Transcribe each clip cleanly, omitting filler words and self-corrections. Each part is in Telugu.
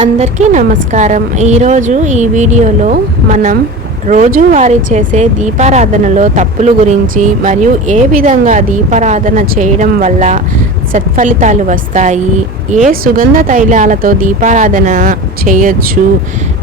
అందరికీ నమస్కారం. ఈరోజు ఈ వీడియోలో మనం రోజువారీ చేసే దీపారాధనలో తప్పుల గురించి మరియు ఏ విధంగా దీపారాధన చేయడం వల్ల సత్ఫలితాలు వస్తాయి, ఏ సుగంధ తైలాలతో దీపారాధన చేయొచ్చు,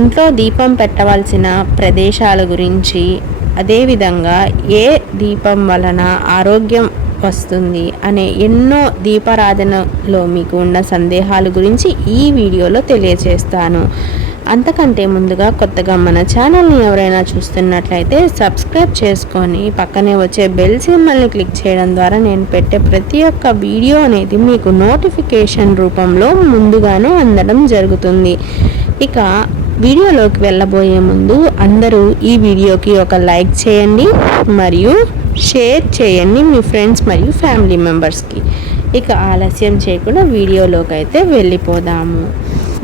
ఇంట్లో దీపం పెట్టవలసిన ప్రదేశాల గురించి, అదేవిధంగా ఏ దీపం వలన ఆరోగ్యం వస్తుంది అనే ఎన్నో దీపారాధనలో మీకు ఉన్న సందేహాల గురించి ఈ వీడియోలో తెలియజేస్తాను. అంతకంటే ముందుగా కొత్తగా మన ఛానల్ని ఎవరైనా చూస్తున్నట్లయితే సబ్స్క్రైబ్ చేసుకొని పక్కనే వచ్చే బెల్ సింబల్ని క్లిక్ చేయడం ద్వారా నేను పెట్టే ప్రతి ఒక్క వీడియో అనేది మీకు నోటిఫికేషన్ రూపంలో ముందుగానే అందడం జరుగుతుంది. ఇక వీడియోలోకి వెళ్ళబోయే ముందు అందరూ ఈ వీడియోకి ఒక లైక్ చేయండి మరియు షేర్ చేయండి మీ ఫ్రెండ్స్ మరియు ఫ్యామిలీ మెంబర్స్కి. ఇక ఆలస్యం చేయకుండా వీడియోలోకి అయితే వెళ్ళిపోదాము.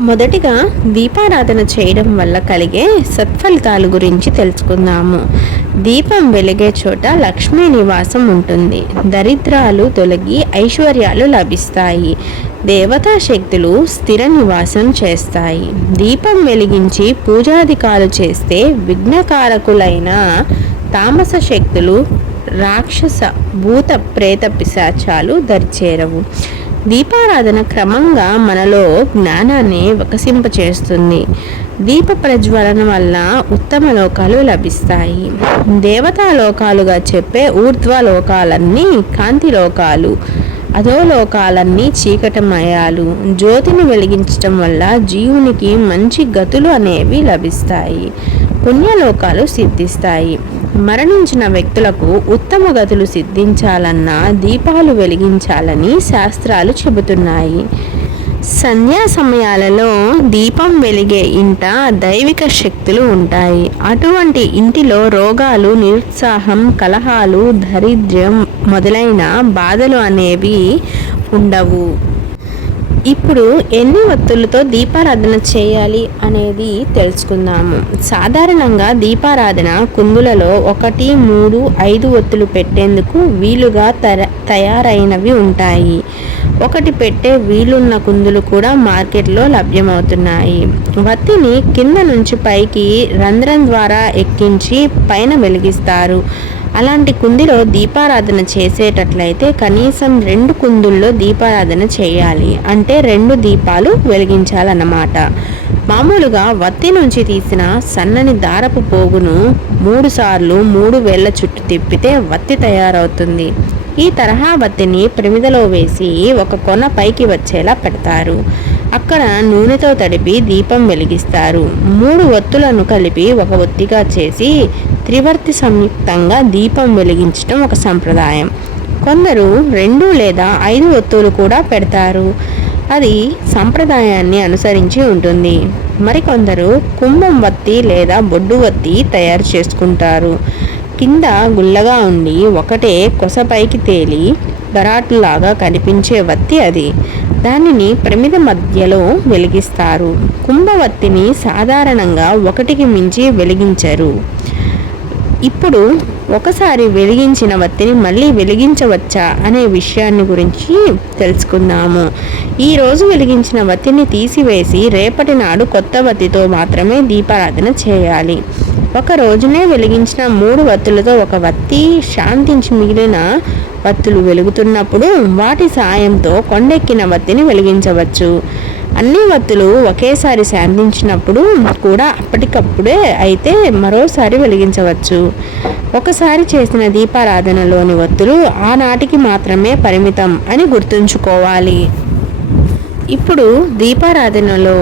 మొదటిగా దీపారాధన చేయడం వల్ల కలిగే సత్ఫలితాల గురించి తెలుసుకుందాము. దీపం వెలిగే చోట లక్ష్మీ నివాసం ఉంటుంది. దరిద్రాలు తొలగి ఐశ్వర్యాలు లభిస్తాయి. దేవతా శక్తులు స్థిర నివాసం చేస్తాయి. దీపం వెలిగించి పూజాధికాలు చేస్తే విఘ్నకారకులైన తామస శక్తులు, రాక్షస భూత ప్రేత పిశాచాలు దరిచేరవు. దీపారాధన క్రమంగా మనలో జ్ఞానాన్ని వికసింపచేస్తుంది. దీప ప్రజ్వలన వల్ల ఉత్తమ లోకాలు లభిస్తాయి. దేవతా లోకాలుగా చెప్పే ఊర్ధ్వలోకాలన్నీ కాంతి లోకాలు, అధోలోకాలన్నీ చీకటమయాలు. జ్యోతిని వెలిగించటం వల్ల జీవునికి మంచి గతులు అనేవి లభిస్తాయి. పుణ్యలోకాలు సిద్ధిస్తాయి. మరణించిన వ్యక్తులకు ఉత్తమ గతులు సిద్ధించాలన్నా దీపాలు వెలిగించాలని శాస్త్రాలు చెబుతున్నాయి. సంధ్యా సమయాలలో దీపం వెలిగే ఇంట దైవిక శక్తులు ఉంటాయి. అటువంటి ఇంటిలో రోగాలు, నిరుత్సాహం, కలహాలు, దారిద్ర్యం మొదలైన బాధలు అనేవి ఉండవు. ఇప్పుడు ఎన్ని ఒత్తులతో దీపారాధన చేయాలి అనేది తెలుసుకుందాము. సాధారణంగా దీపారాధన కుందులలో 1, 3, 5 ఒత్తులు పెట్టేందుకు వీలుగా తయారైనవి ఉంటాయి. 1 పెట్టే వీలున్న కుందులు కూడా మార్కెట్లో లభ్యమవుతున్నాయి. వత్తిని కింద నుంచి పైకి రంధ్రం ద్వారా ఎక్కించి పైన వెలిగిస్తారు. అలాంటి కుందిలో దీపారాధన చేసేటట్లయితే కనీసం 2 కుందుల్లో దీపారాధన చేయాలి. అంటే 2 దీపాలు వెలిగించాలన్నమాట. మామూలుగా వత్తి నుంచి తీసిన సన్నని దారపు పోగును 3 సార్లు 3 వేళ్ల చుట్టూ తిప్పితే వత్తి తయారవుతుంది. ఈ తరహా వత్తిని ప్రమిదలో వేసి ఒక కొన పైకి వచ్చేలా పెడతారు. అక్కడ నూనెతో తడిపి దీపం వెలిగిస్తారు. 3 ఒత్తులను కలిపి ఒక ఒత్తిగా చేసి త్రివర్తి సంయుక్తంగా దీపం వెలిగించడం ఒక సంప్రదాయం. కొందరు 2 లేదా 5 ఒత్తులు కూడా పెడతారు. అది సంప్రదాయాన్ని అనుసరించి ఉంటుంది. మరికొందరు కుంభం వత్తి లేదా బొడ్డు వత్తి తయారు చేసుకుంటారు. కింద గుల్లగా ఉండి ఒకటే కొసపైకి తేలి గరాటులాగా కనిపించే వత్తి అది. దానిని ప్రమిద మధ్యలో వెలిగిస్తారు. కుంభవత్తిని సాధారణంగా 1కి మించి వెలిగించరు. ఇప్పుడు ఒకసారి వెలిగించిన వత్తిని మళ్ళీ వెలిగించవచ్చా అనే విషయాన్ని గురించి తెలుసుకుందాము. ఈరోజు వెలిగించిన వత్తిని తీసివేసి రేపటి నాడు కొత్త వత్తితో మాత్రమే దీపారాధన చేయాలి. ఒక రోజునే వెలిగించిన 3 వత్తులతో ఒక వత్తి శాంతించి మిగిలిన వత్తులు వెలుగుతున్నప్పుడు వాటి సాయంతో కొండెక్కిన వత్తిని వెలిగించవచ్చు. అన్ని వత్తులు ఒకేసారి శాంతించినప్పుడు కూడా అప్పటికప్పుడే అయితే మరోసారి వెలిగించవచ్చు. ఒకసారి చేసిన దీపారాధనలోని వత్తులు ఆనాటికి మాత్రమే పరిమితం అని గుర్తుంచుకోవాలి. ఇప్పుడు దీపారాధనలో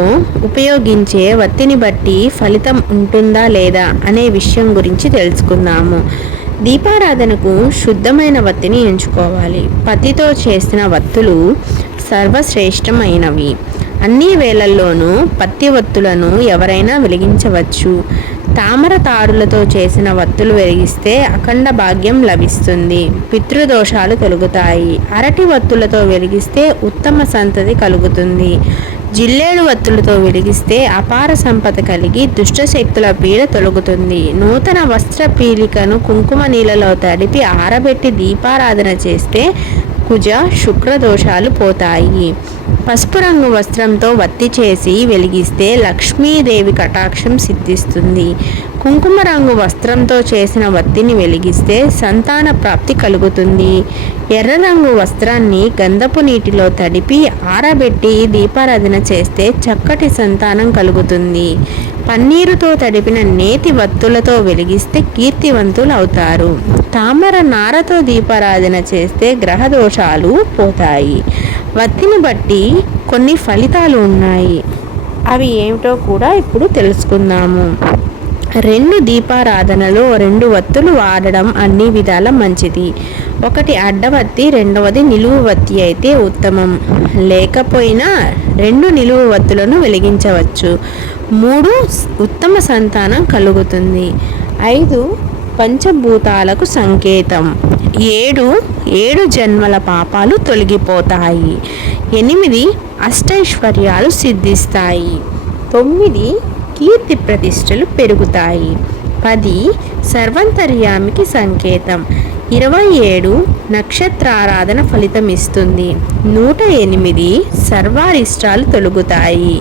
ఉపయోగించే వత్తిని బట్టి ఫలితం ఉంటుందా లేదా అనే విషయం గురించి తెలుసుకుందాము. దీపారాధనకు శుద్ధమైన వత్తిని ఎంచుకోవాలి. పత్తితో చేసిన వత్తులు సర్వశ్రేష్టమైనవి. అన్ని వేళల్లోనూ పత్తి వత్తులను ఎవరైనా వెలిగించవచ్చు. తామర తాడులతో చేసిన వత్తులు వెలిగిస్తే అఖండ భాగ్యం లభిస్తుంది. పితృదోషాలు తొలగుతాయి. అరటి వత్తులతో వెలిగిస్తే ఉత్తమ సంతతి కలుగుతుంది. జిల్లేడు వత్తులతో వెలిగిస్తే అపార సంపద కలిగి దుష్టశక్తుల పీడ తొలగుతుంది. నూతన వస్త్ర పీలికను కుంకుమ నీళ్ళలో తడిపి ఆరబెట్టి దీపారాధన చేస్తే కుజ శుక్ర దోషాలు పోతాయి. పసుపు రంగు వస్త్రంతో వత్తి చేసి వెలిగిస్తే లక్ష్మీదేవి కటాక్షం సిద్ధిస్తుంది. కుంకుమ రంగు వస్త్రంతో చేసిన వత్తిని వెలిగిస్తే సంతాన ప్రాప్తి కలుగుతుంది. ఎర్ర రంగు వస్త్రాన్ని గంధపు నీటిలో తడిపి ఆరబెట్టి దీపారాధన చేస్తే చక్కటి సంతానం కలుగుతుంది. పన్నీరుతో తడిపిన నేతి వత్తులతో వెలిగిస్తే కీర్తివంతులు అవుతారు. తామర నారతో దీపారాధన చేస్తే గ్రహ దోషాలు పోతాయి. వత్తిని బట్టి కొన్ని ఫలితాలు ఉన్నాయి. అవి ఏమిటో కూడా ఇప్పుడు తెలుసుకుందాము. 2 దీపారాధనలో 2 వత్తులు వాడడం అన్ని విధాల మంచిది. ఒకటి అడ్డవత్తి, రెండవది నిలువు వత్తి అయితే ఉత్తమం. లేకపోయినా 2 నిలువు వత్తులను వెలిగించవచ్చు. 3 ఉత్తమ సంతానం కలుగుతుంది. 5 పంచభూతాలకు సంకేతం. 7 జన్మల పాపాలు తొలగిపోతాయి. 8 అష్టైశ్వర్యాలు సిద్ధిస్తాయి. 9 కీర్తి ప్రతిష్టలు పెరుగుతాయి. 10 సర్వంతర్యామికి సంకేతం. 27 నక్షత్రారాధన ఫలితం ఇస్తుంది. 108 సర్వారిష్టాలు తొలగుతాయి.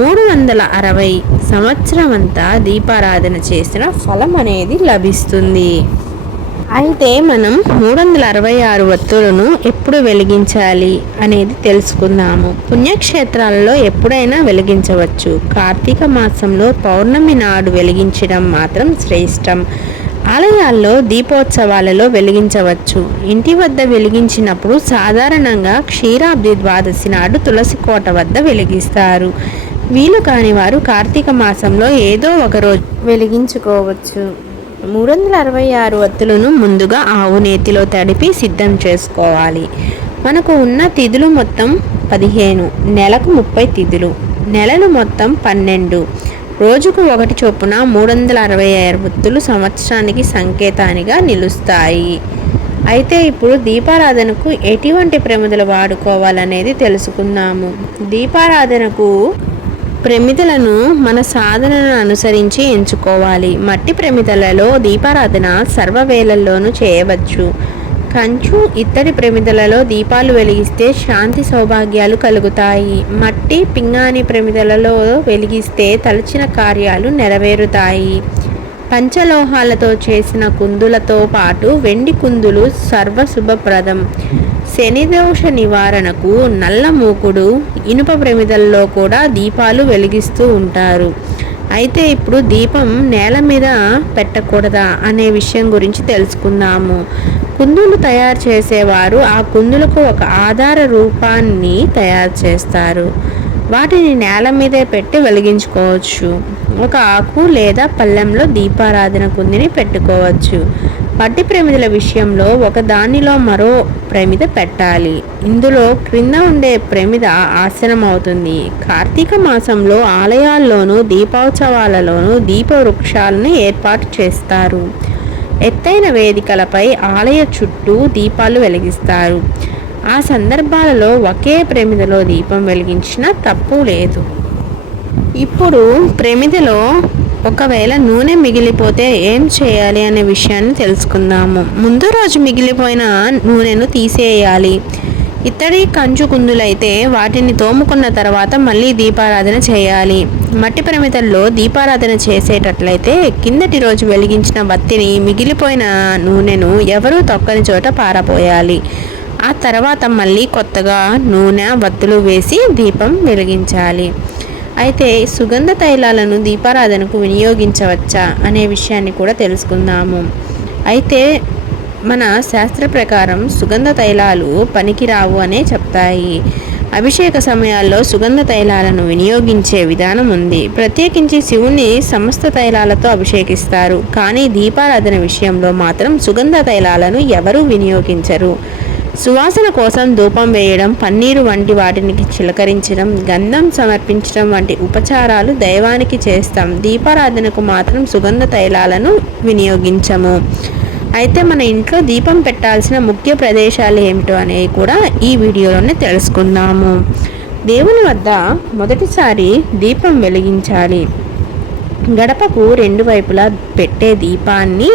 360 సంవత్సరమంతా దీపారాధన చేసిన ఫలం అనేది లభిస్తుంది. అయితే మనం 366 వత్తులను ఎప్పుడు వెలిగించాలి అనేది తెలుసుకుందాము. పుణ్యక్షేత్రాలలో ఎప్పుడైనా వెలిగించవచ్చు. కార్తీక మాసంలో పౌర్ణమి నాడు వెలిగించడం మాత్రం శ్రేష్టం. ఆలయాల్లో దీపోత్సవాలలో వెలిగించవచ్చు. ఇంటి వద్ద వెలిగించినప్పుడు సాధారణంగా క్షీరాబ్ది ద్వాదశి నాడు తులసి కోట వద్ద వెలిగిస్తారు. వీలు కాని వారు కార్తీక మాసంలో ఏదో ఒక రోజు వెలిగించుకోవచ్చు. 366 వత్తులను ముందుగా ఆవు నేతిలో తడిపి సిద్ధం చేసుకోవాలి. మనకు ఉన్న తిథులు మొత్తం 15, నెలకు 30 తిథులు, నెలలు మొత్తం 12, రోజుకు 1 చొప్పున 366 వత్తులు సంవత్సరానికి సంకేతానిగా నిలుస్తాయి. అయితే ఇప్పుడు దీపారాధనకు ఎటువంటి ప్రమిదలు వాడుకోవాలనేది తెలుసుకుందాము. దీపారాధనకు ప్రమిదలను మన సాధనను అనుసరించి ఎంచుకోవాలి. మట్టి ప్రమిదలలో దీపారాధన సర్వవేళల్లోనూ చేయవచ్చు. కంచు, ఇత్తడి ప్రమిదలలో దీపాలు వెలిగిస్తే శాంతి సౌభాగ్యాలు కలుగుతాయి. మట్టి, పింగాణి ప్రమిదలలో వెలిగిస్తే తలచిన కార్యాలు నెరవేరుతాయి. పంచలోహాలతో చేసిన కుందులతో పాటు వెండి కుందులు సర్వశుభప్రదం. శనిదోష నివారణకు నల్ల మూకుడు, ఇనుప ప్రమిదల్లో కూడా దీపాలు వెలిగిస్తూ ఉంటారు. అయితే ఇప్పుడు దీపం నేల మీద పెట్టకూడదా అనే విషయం గురించి తెలుసుకుందాము. కుందులు తయారు చేసేవారు ఆ కుందులకు ఒక ఆధార రూపాన్ని తయారు చేస్తారు. వాటిని నేల మీదే పెట్టి వెలిగించుకోవచ్చు. ఒక ఆకు లేదా పళ్ళెంలో దీపారాధన కుందిని పెట్టుకోవచ్చు. మట్టి ప్రమిదల విషయంలో ఒక దానిలో మరో ప్రమిద పెట్టాలి. ఇందులో క్రింద ఉండే ప్రమిద ఆసనం అవుతుంది. కార్తీక మాసంలో ఆలయాల్లోనూ దీపోత్సవాలలోనూ దీప వృక్షాలను ఏర్పాటు చేస్తారు. ఎత్తైన వేదికలపై ఆలయ చుట్టూ దీపాలు వెలిగిస్తారు. ఆ సందర్భాలలో ఒకే ప్రమిదలో దీపం వెలిగించినా తప్పు లేదు. ఇప్పుడు ప్రమిదలో ఒకవేళ నూనె మిగిలిపోతే ఏం చేయాలి అనే విషయాన్ని తెలుసుకుందాము. ముందు రోజు మిగిలిపోయిన నూనెను తీసేయాలి. ఇత్తడి, కంచు కుందులైతే వాటిని తోముకున్న తర్వాత మళ్ళీ దీపారాధన చేయాలి. మట్టి ప్రమిదల్లో దీపారాధన చేసేటట్లయితే కిందటి రోజు వెలిగించిన వత్తిని, మిగిలిపోయిన నూనెను ఎవరూ తొక్కని చోట పారపోయాలి. ఆ తర్వాత మళ్ళీ కొత్తగా నూనె, వత్తులు వేసి దీపం వెలిగించాలి. అయితే సుగంధ తైలాలను దీపారాధనకు వినియోగించవచ్చా అనే విషయాన్ని కూడా తెలుసుకుందాము. అయితే మన శాస్త్ర ప్రకారం సుగంధ తైలాలు పనికిరావు అనే చెప్తాయి. అభిషేక సమయాల్లో సుగంధ తైలాలను వినియోగించే విధానం ఉంది. ప్రత్యేకించి శివుని సమస్త తైలాలతో అభిషేకిస్తారు. కానీ దీపారాధన విషయంలో మాత్రం సుగంధ తైలాలను ఎవరూ వినియోగించరు. సువాసన కోసం ధూపం వేయడం, పన్నీరు వంటి వాటిని చిలకరించడం, గంధం సమర్పించడం వంటి ఉపచారాలు దైవానికి చేస్తాం. దీపారాధనకు మాత్రం సుగంధ తైలాలను వినియోగించము. అయితే మన ఇంట్లో దీపం పెట్టాల్సిన ముఖ్య ప్రదేశాలు ఏమిటో అనేవి కూడా ఈ వీడియోలోనే తెలుసుకుందాము. దేవుని వద్ద మొదటిసారి దీపం వెలిగించాలి. గడపకు రెండు వైపులా పెట్టే దీపాన్ని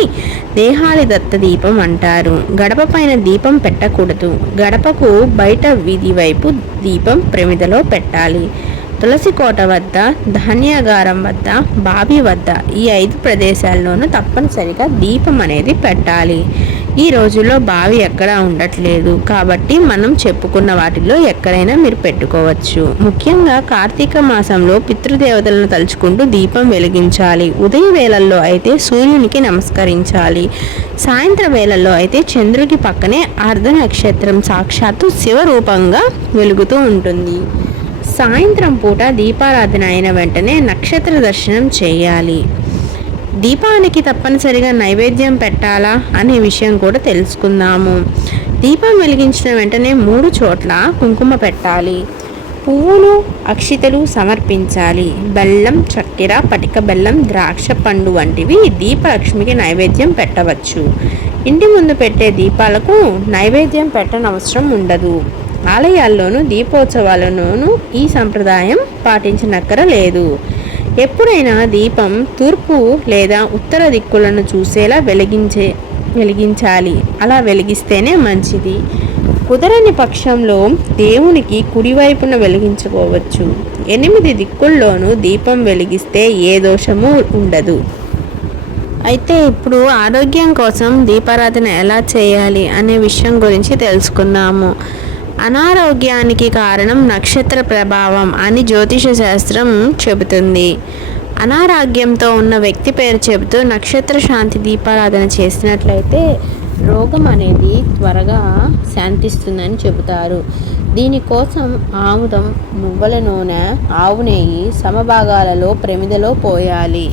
దేహాలి దత్త దీపం అంటారు. గడప పైన దీపం పెట్టకూడదు. గడపకు బయట వీధి వైపు దీపం ప్రమిదలో పెట్టాలి. తులసి కోట వద్ద, ధాన్యాగారం వద్ద, బావి వద్ద ఈ 5 ప్రదేశాల్లోనూ తప్పనిసరిగా దీపం అనేది పెట్టాలి. ఈ రోజుల్లో బావి ఎక్కడా ఉండట్లేదు కాబట్టి మనం చెప్పుకున్న వాటిలో ఎక్కడైనా మీరు పెట్టుకోవచ్చు. ముఖ్యంగా కార్తీక మాసంలో పితృదేవతలను తలుచుకుంటూ దీపం వెలిగించాలి. ఉదయ వేళల్లో అయితే సూర్యునికి నమస్కరించాలి. సాయంత్రం వేళల్లో అయితే చంద్రుడికి పక్కనే అర్ధ నక్షత్రం సాక్షాత్తు శివరూపంగా వెలుగుతూ ఉంటుంది. సాయంత్రం పూట దీపారాధన అయిన వెంటనే నక్షత్ర దర్శనం చేయాలి. దీపానికి తప్పనిసరిగా నైవేద్యం పెట్టాలా అనే విషయం కూడా తెలుసుకుందాము. దీపం వెలిగించిన వెంటనే 3 చోట్ల కుంకుమ పెట్టాలి. పువ్వులు, అక్షితలు సమర్పించాలి. బెల్లం, చక్కెర, పటిక బెల్లం, ద్రాక్ష పండు వంటివి దీపలక్ష్మికి నైవేద్యం పెట్టవచ్చు. ఇంటి ముందు పెట్టే దీపాలకు నైవేద్యం పెట్టనవసరం ఉండదు. ఆలయాల్లోనూ దీపోత్సవాలలోనూ ఈ సంప్రదాయం పాటించనక్కరలేదు. ఎప్పుడైనా దీపం తూర్పు లేదా ఉత్తర దిక్కులను చూసేలా వెలిగించాలి. అలా వెలిగిస్తేనే మంచిది. కుదరని పక్షంలో దేవునికి కుడివైపున వెలిగించుకోవచ్చు. 8 దిక్కుల్లోనూ దీపం వెలిగిస్తే ఏ దోషము ఉండదు. అయితే ఇప్పుడు ఆరోగ్యం కోసం దీపారాధన ఎలా చేయాలి అనే విషయం గురించి తెలుసుకుందాము. అనారోగ్యానికి కారణం నక్షత్ర ప్రభావం అని జ్యోతిష శాస్త్రం చెబుతుంది. అనారోగ్యంతో ఉన్న వ్యక్తి పేరు చెబుతూ నక్షత్ర శాంతి దీపారాధన చేసినట్లయితే రోగం అనేది త్వరగా శాంతిస్తుందని చెబుతారు. దీనికోసం ఆముదం, నువ్వుల నూనె, ఆవు నెయ్యి సమభాగాలలో ప్రమిదలో పోయాలి.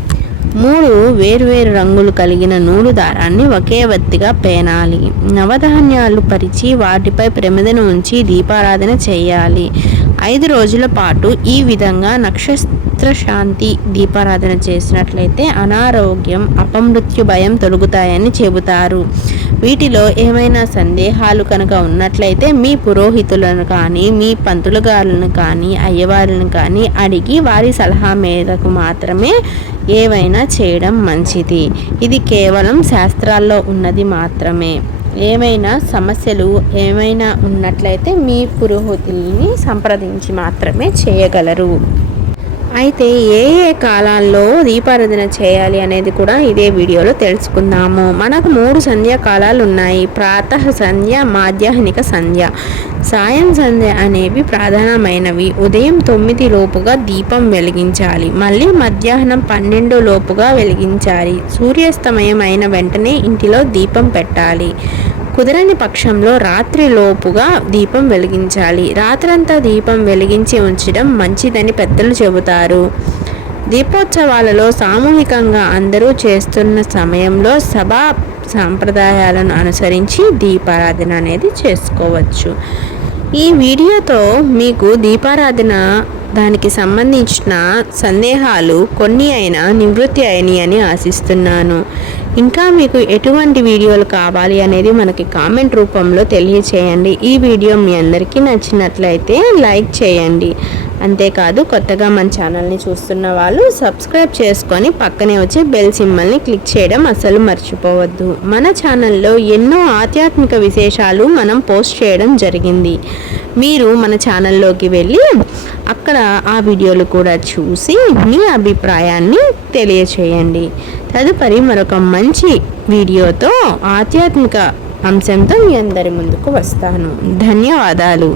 3 వేర్వేరు రంగులు కలిగిన నూలు దారాన్ని ఒకే వత్తిగా పేనాలి. నవధాన్యాలు పరిచి వాటిపై ప్రమిదను ఉంచి దీపారాధన చేయాలి. 5 రోజుల పాటు ఈ విధంగా నక్షత్ర శాంతి దీపారాధన చేసినట్లయితే అనారోగ్యం, అపమృత్యు భయం తొలగుతాయని చెబుతారు. వీటిలో ఏమైనా సందేహాలు కనుక ఉన్నట్లయితే మీ పురోహితులను కానీ, మీ పంతులు గారులను కానీ, అయ్యవారులను కానీ అడిగి వారి సలహా మేరకు మాత్రమే ఏవైనా చేయడం మంచిది. ఇది కేవలం శాస్త్రాల్లో ఉన్నది మాత్రమే. ఏమైనా సమస్యలు ఉన్నట్లయితే మీ పురోహితుల్ని సంప్రదించి మాత్రమే చేయగలరు. అయితే ఏ కాలాల్లో దీపారాధన చేయాలి అనేది కూడా ఇదే వీడియోలో తెలుసుకుందాము. మనకు 3 సంధ్యాకాలాలు ఉన్నాయి. ప్రాతః సంధ్య, మాధ్యాహ్నిక సంధ్య, సాయం సంధ్య అనేవి ప్రధానమైనవి. ఉదయం 9 లోపుగా దీపం వెలిగించాలి. మళ్ళీ మధ్యాహ్నం 12 లోపుగా వెలిగించాలి. సూర్యాస్తమయం అయిన వెంటనే ఇంటిలో దీపం పెట్టాలి. కుదరని పక్షంలో రాత్రి లోపుగా దీపం వెలిగించాలి. రాత్రంతా దీపం వెలిగించి ఉంచడం మంచిదని పెద్దలు చెబుతారు. దీపోత్సవాలలో సామూహికంగా అందరూ చేస్తున్న సమయంలో సభా సాంప్రదాయాలను అనుసరించి దీపారాధన అనేది చేసుకోవచ్చు. ఈ వీడియోతో మీకు దీపారాధన దానికి సంబంధించిన సందేహాలు కొన్ని అయినా నివృత్తి అయినాయి అని ఆశిస్తున్నాను. ఇంకా మీకు ఎటువంటి వీడియోలు కావాలి అనేది మనకి కామెంట్ రూపంలో తెలియచేయండి. ఈ వీడియో మీ అందరికీ నచ్చినట్లయితే లైక్ చేయండి. అంతేకాదు కొత్తగా మన ఛానల్ని చూస్తున్న వాళ్ళు సబ్స్క్రైబ్ చేసుకొని పక్కనే వచ్చే బెల్ సింబల్ని క్లిక్ చేయడం అసలు మర్చిపోవద్దు. మన ఛానల్లో ఎన్నో ఆధ్యాత్మిక విశేషాలు మనం పోస్ట్ చేయడం జరిగింది. మీరు మన ఛానల్లోకి వెళ్ళి అక్కడ ఆ వీడియోలు కూడా చూసి మీ అభిప్రాయాన్ని తెలియచేయండి. తదుపరి మరొక మంచి వీడియోతో ఆధ్యాత్మిక అంశంతో మీ అందరి ముందుకు వస్తాను. ధన్యవాదాలు.